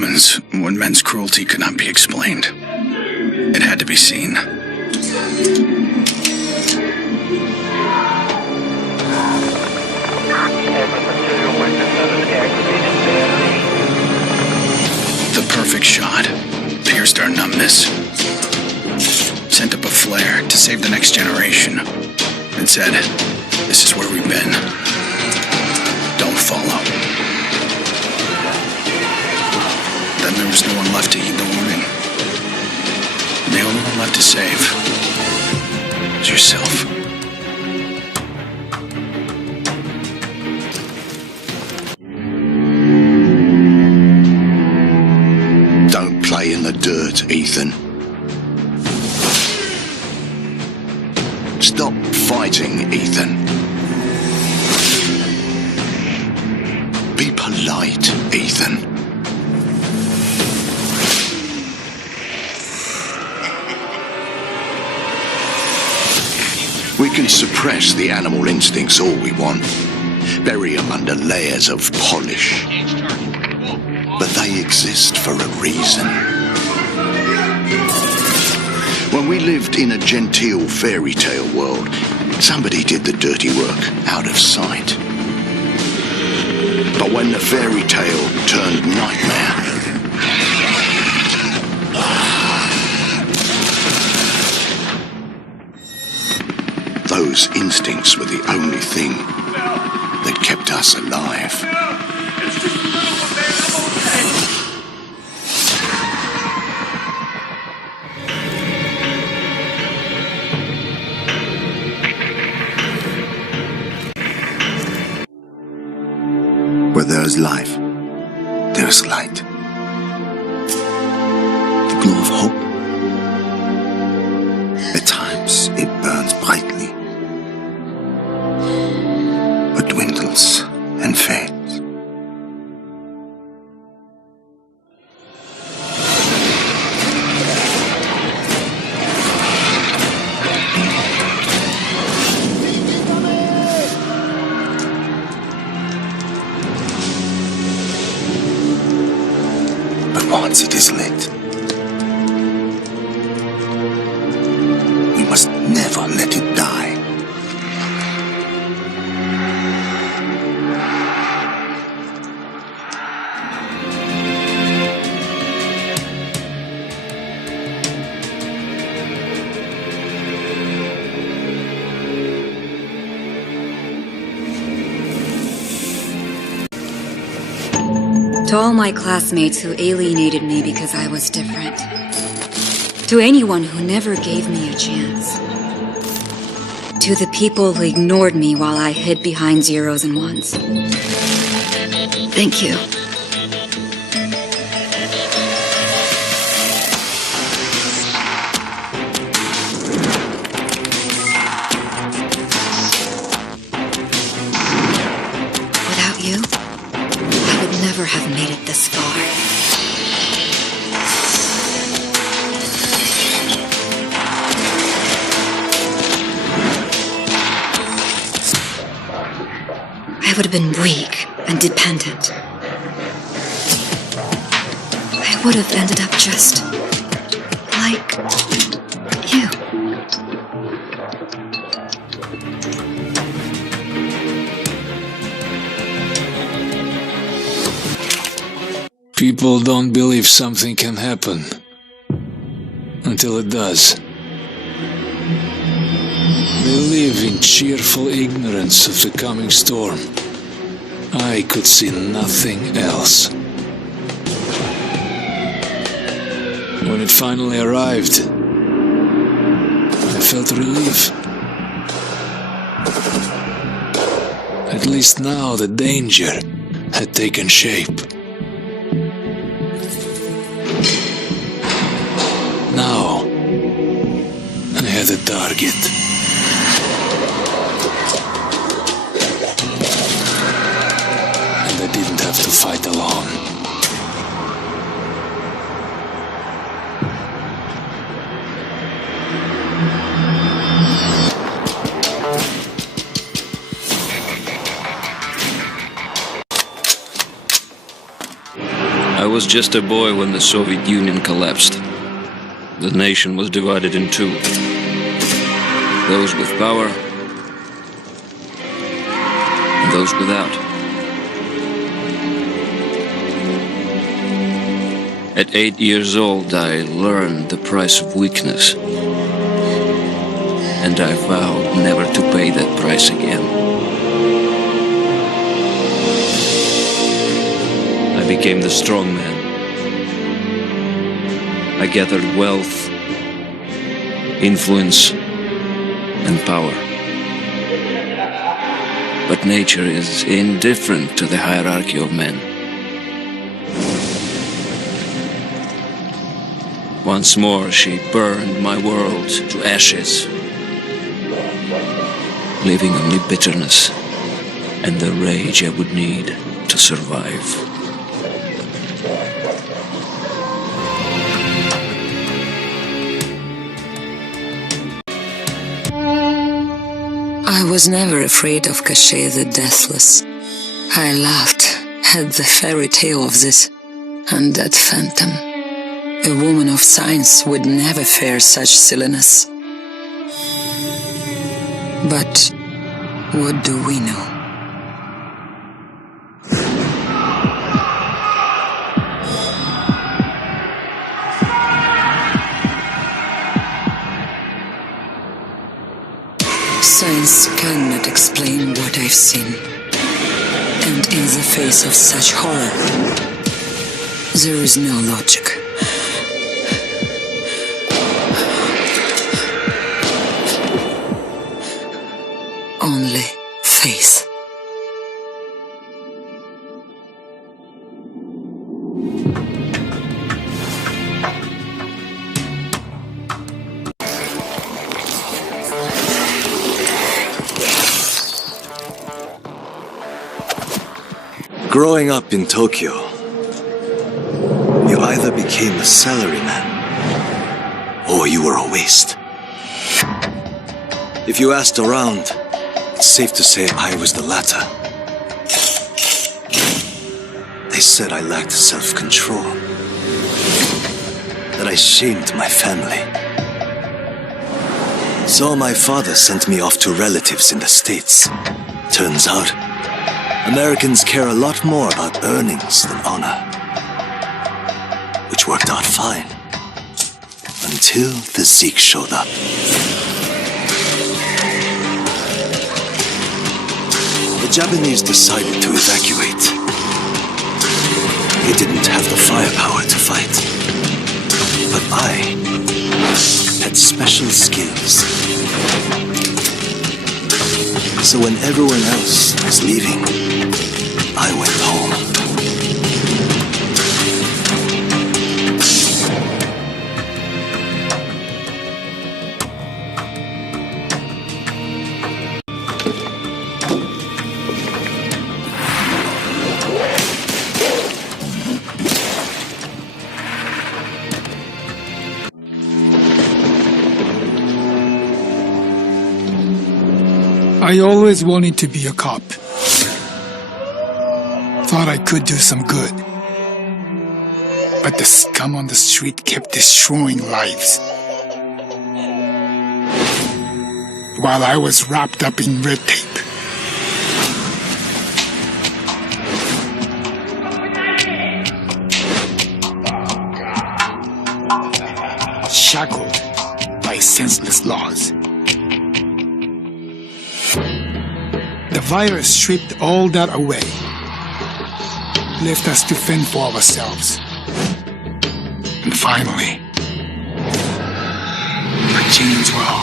when men's cruelty could not be explained. It had to be seen. The perfect shot pierced our numbness, sent up a flare to save the next generation, and said, "This is where we've been. Don't follow." Then there was no one left to heed the warning. The only one left to save was yourself. Don't play in the dirt, Ethan. Stop fighting, Ethan. Be polite, Ethan. We can suppress the animal instincts all we want, bury them under layers of polish, but they exist for a reason. When we lived in a genteel fairy tale world, somebody did the dirty work out of sight. But when the fairy tale turned nightmare, those instincts were the only thing that kept us alive. Where there is life, there is light. The glow of hope. At times it burns brightly, but dwindles and fades. But once it is lit, we must never let it die. To all my classmates who alienated me because I was different. To anyone who never gave me a chance. To the people who ignored me while I hid behind zeros and ones. Thank you. Without you, I would never have made it this far. I would have been weak and dependent. I would have ended up just like you. People don't believe something can happen until it does. They live in cheerful ignorance of the coming storm. I could see nothing else. When it finally arrived, I felt relief. At least now the danger had taken shape. Now I had a target. I didn't have to fight alone. I was just a boy when the Soviet Union collapsed. The nation was divided in two. Those with power and those without. At 8 years old, I learned the price of weakness. And I vowed never to pay that price again. I became the strong man. I gathered wealth, influence, and power. But nature is indifferent to the hierarchy of men. Once more, she burned my world to ashes, leaving only bitterness and the rage I would need to survive. I was never afraid of Kisah the Deathless. I laughed at the fairy tale of this undead phantom. A woman of science would never fear such silliness. But what do we know? Science cannot explain what I've seen. And in the face of such horror, there is no logic. Only faith. Growing up in Tokyo, you either became a salaryman or you were a waste. If you asked around, it's safe to say I was the latter. They said I lacked self-control, that I shamed my family. So my father sent me off to relatives in the States. Turns out, Americans care a lot more about earnings than honor. Which worked out fine. Until the Zeke showed up. The Japanese decided to evacuate. They didn't have the firepower to fight. But I had special skills. So when everyone else was leaving, I went home. I always wanted to be a cop. Thought I could do some good. But the scum on the street kept destroying lives. While I was wrapped up in red tape. Shackled by senseless laws. The virus stripped all that away, left us to fend for ourselves. And finally, the chains were off.